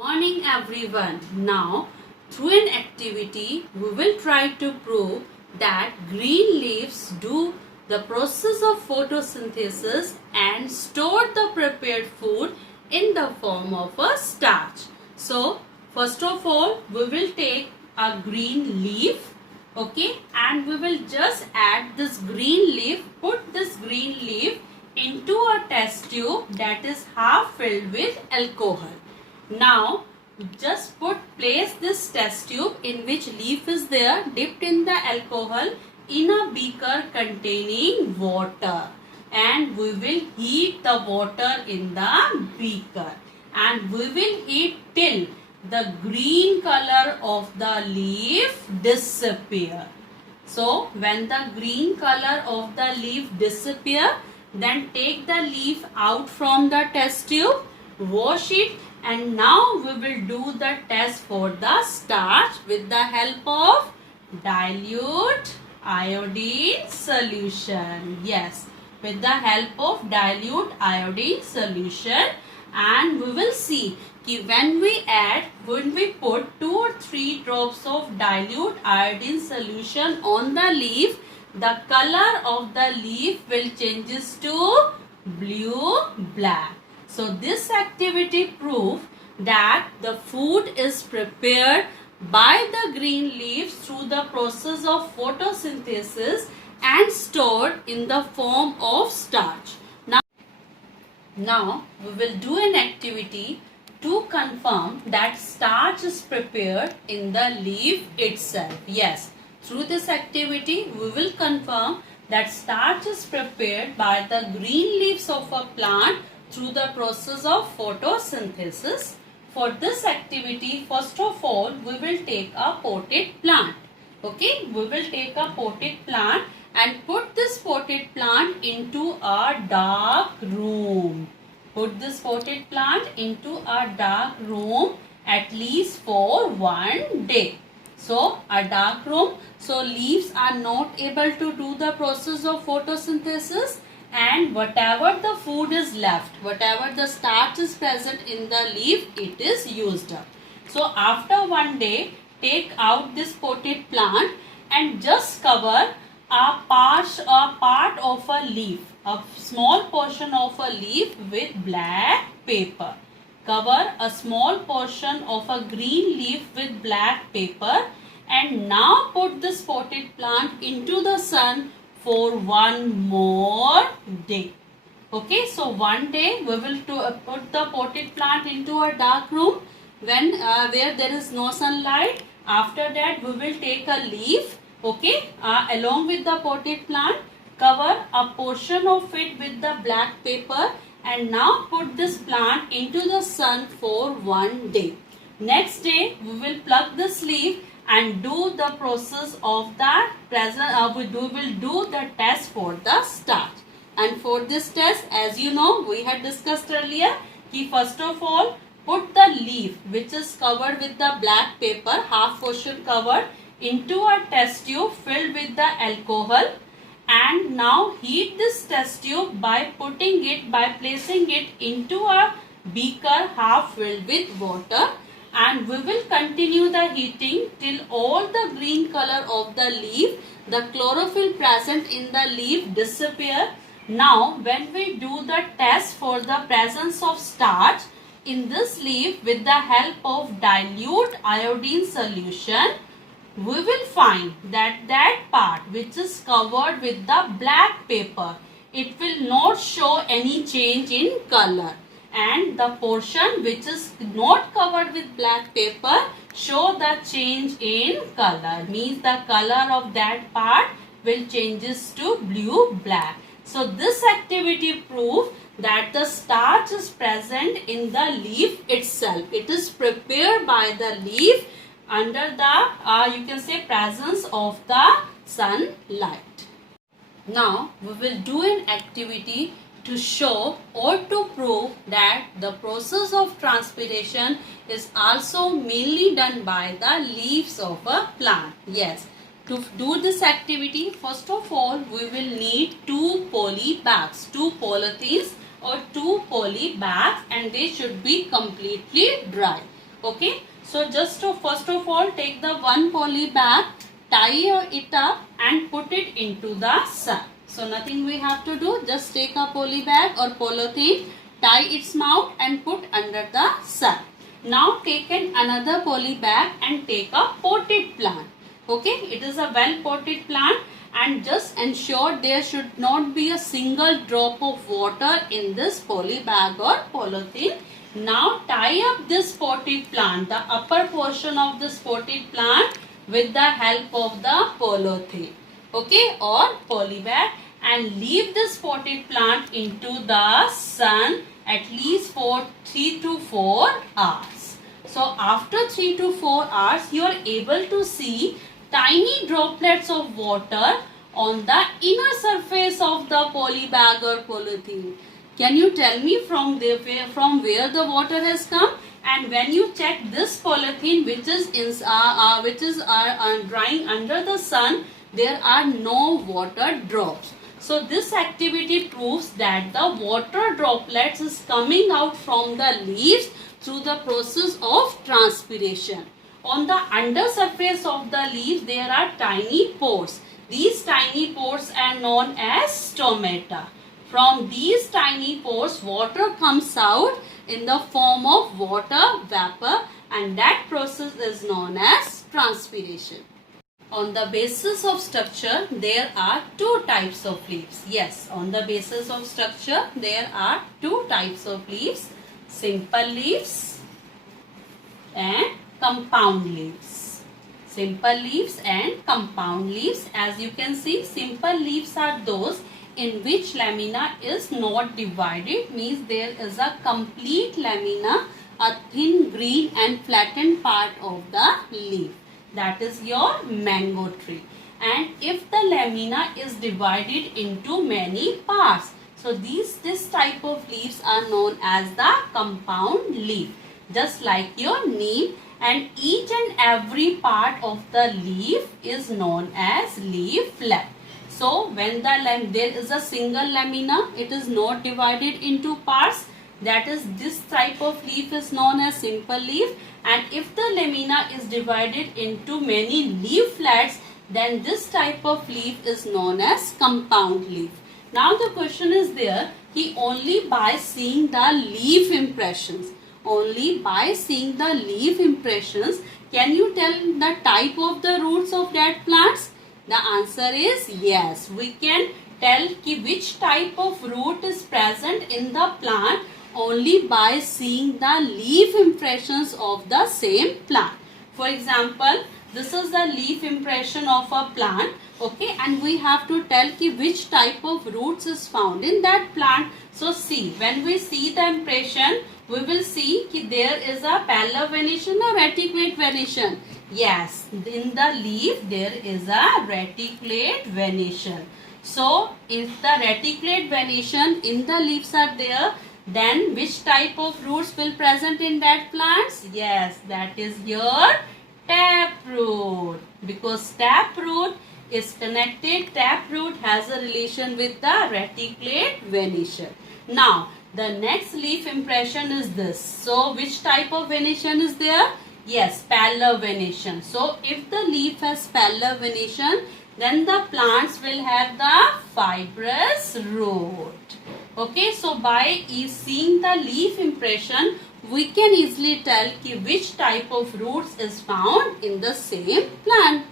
Morning everyone. Now through an activity we will try to prove that green leaves do the process of photosynthesis and store the prepared food in the form of a starch. So first of all we will take a green leaf, okay, and we will just add this green leaf, put this green leaf into a test tube that is half filled with alcohol. Now just place this test tube in which leaf is there dipped in the alcohol in a beaker containing water, and we will heat the water in the beaker, and we will heat till the green color of the leaf disappear. So when the green color of the leaf disappear, then take the leaf out from the test tube, wash it, and now we will do the test for the starch with the help of dilute iodine solution. Yes, with the help of dilute iodine solution, and we will see when we put 2 or 3 drops of dilute iodine solution on the leaf, the color of the leaf will changes to blue black. So this activity proves that the food is prepared by the green leaves through the process of photosynthesis and stored in the form of starch. Now we will do an activity to confirm that starch is prepared in the leaf itself. Yes, through this activity we will confirm that starch is prepared by the green leaves of a plant through the process of photosynthesis. For this activity, first of all, we will take a potted plant. Okay, we will take a potted plant and put this potted plant into a dark room. Put this potted plant into a dark room at least for 1 day. So, a dark room, so leaves are not able to do the process of photosynthesis, and whatever the food is left, whatever the starch is present in the leaf, it is used up. So after 1 day, take out this potted plant and just cover a part of a leaf, a small portion of a leaf with black paper. Cover a small portion of a green leaf with black paper, and now put this potted plant into the sun for 1 more day. Okay, so 1 day we will put the potted plant into a dark room where there is no sunlight. After that we will take a leaf, okay, along with the potted plant, cover a portion of it with the black paper, and now put this plant into the sun for 1 day. Next day we will pluck this leaf and do the process of the we will do the test for the starch. And for this test, as you know, we had discussed earlier, first of all put the leaf which is covered with the black paper, half portion covered, into a test tube filled with the alcohol, and now heat this test tube by placing it into a beaker half filled with water, and we will continue the heating till all the green color of the leaf, the chlorophyll present in the leaf, disappear. Now when we do the test for the presence of starch in this leaf with the help of dilute iodine solution, we will find that part which is covered with the black paper, it will not show any change in color, and the portion which is not covered with black paper show the change in color, means the color of that part will changes to blue black. So this activity proves that the starch is present in the leaf itself. It is prepared by the leaf under the you can say presence of the sunlight. Now we will do an activity to show or to prove that the process of transpiration is also mainly done by the leaves of a plant. Yes, to do this activity, first of all we will need 2 poly bags, 2 polythenes or 2 poly bags, and they should be completely dry. Okay, so just to first of all take the one poly bag, tie it up and put it into the sun. So nothing we have to do, just take a poly bag or polythene, tie its mouth and put under the sun. Now take another poly bag and take a potted plant. Okay, it is a well potted plant, and just ensure there should not be a single drop of water in this poly bag or polythene. Now tie up this potted plant, the upper portion of this potted plant, with the help of the polythene, okay, or poly bag, and leave this potted plant into the sun at least for 3 to 4 hours. So after 3 to 4 hours, you are able to see tiny droplets of water on the inner surface of the poly bag or polythene. Can you tell me from where the water has come? And when you check this polythene, which is drying under the sun, there are no water drops. So this activity proves that the water droplets is coming out from the leaves through the process of transpiration. On the under surface of the leaves, there are tiny pores. These tiny pores are known as stomata. From these tiny pores, water comes out in the form of water vapor, and that process is known as transpiration. On the basis of structure, there are two types of leaves. Yes, on the basis of structure, there are two types of leaves: simple leaves and compound leaves. Simple leaves and compound leaves. As you can see, simple leaves are those in which lamina is not divided, means there is a complete lamina, a thin green and flattened part of the leaf. That is your mango tree. And if the lamina is divided into many parts, so this type of leaves are known as the compound leaf, just like your neem, and each and every part of the leaf is known as leaflet. So when there is a single lamina, it is not divided into parts, that is this type of leaf is known as simple leaf. And if the lamina is divided into many leaflets, then this type of leaf is known as compound leaf. Now the question is there, only by seeing the leaf impressions, can you tell the type of the roots of that plants? The answer is yes. We can tell which type of root is present in the plant only by seeing the leaf impressions of the same plant. For example, this is the leaf impression of a plant, okay, and we have to tell which type of roots is found in that plant. So see, when we see the impression, we will see there is a pallar venation or reticulate venation. Yes, in the leaf there is a reticulate venation. So if the reticulate venation in the leaves are there, then which type of roots will present in that plants? Yes, that is your taproot, because taproot is connected, taproot has a relation with the reticulate venation. Now the next leaf impression is this. So which type of venation is there? Yes, pallar venation. So if the leaf has pallar venation, then the plants will have the fibrous root. Okay, so by seeing the leaf impression, we can easily tell which type of roots is found in the same plant.